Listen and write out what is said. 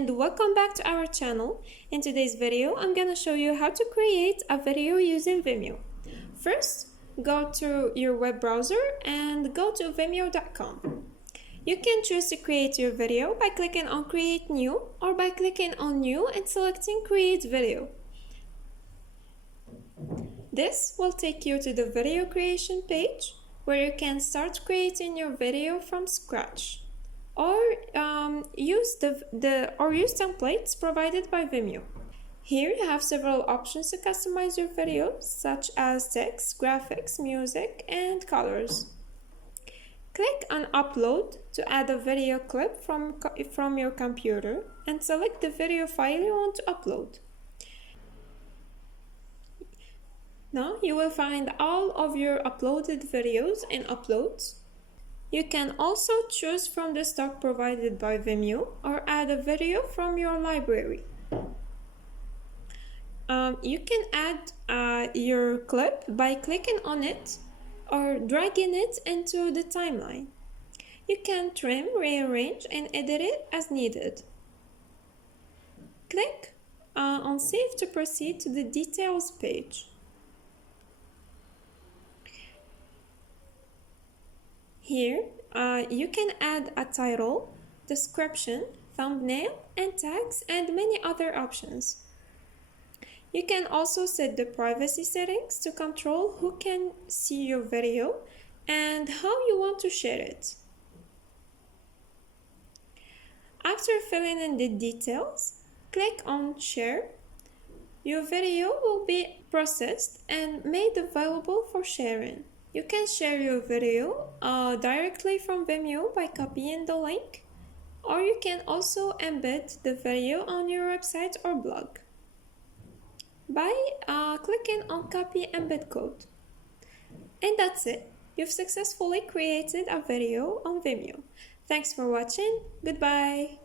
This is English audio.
and welcome back to our channel. In today's video, I'm gonna show you how to create a video using Vimeo. First, go to your web browser and go to vimeo.com. You can choose to create your video by clicking on Create New or by clicking on New and selecting Create Video. This will take you to the video creation page where you can start creating your video from scratch. Or use templates provided by Vimeo. Here you have several options to customize your videos, such as text, graphics, music, and colors. Click on Upload to add a video clip from your computer and select the video file you want to upload. Now you will find all of your uploaded videos in Uploads. You can also choose from the stock provided by Vimeo or add a video from your library. You can add your clip by clicking on it or dragging it into the timeline. You can trim, rearrange, and edit it as needed. Click on Save to proceed to the Details page. Here, you can add a title, description, thumbnail, and tags, and many other options. You can also set the privacy settings to control who can see your video and how you want to share it. After filling in the details, click on Share. Your video will be processed and made available for sharing. You can share your video directly from Vimeo by copying the link, or you can also embed the video on your website or blog by clicking on Copy Embed Code. And that's it. You've successfully created a video on Vimeo. Thanks for watching. Goodbye.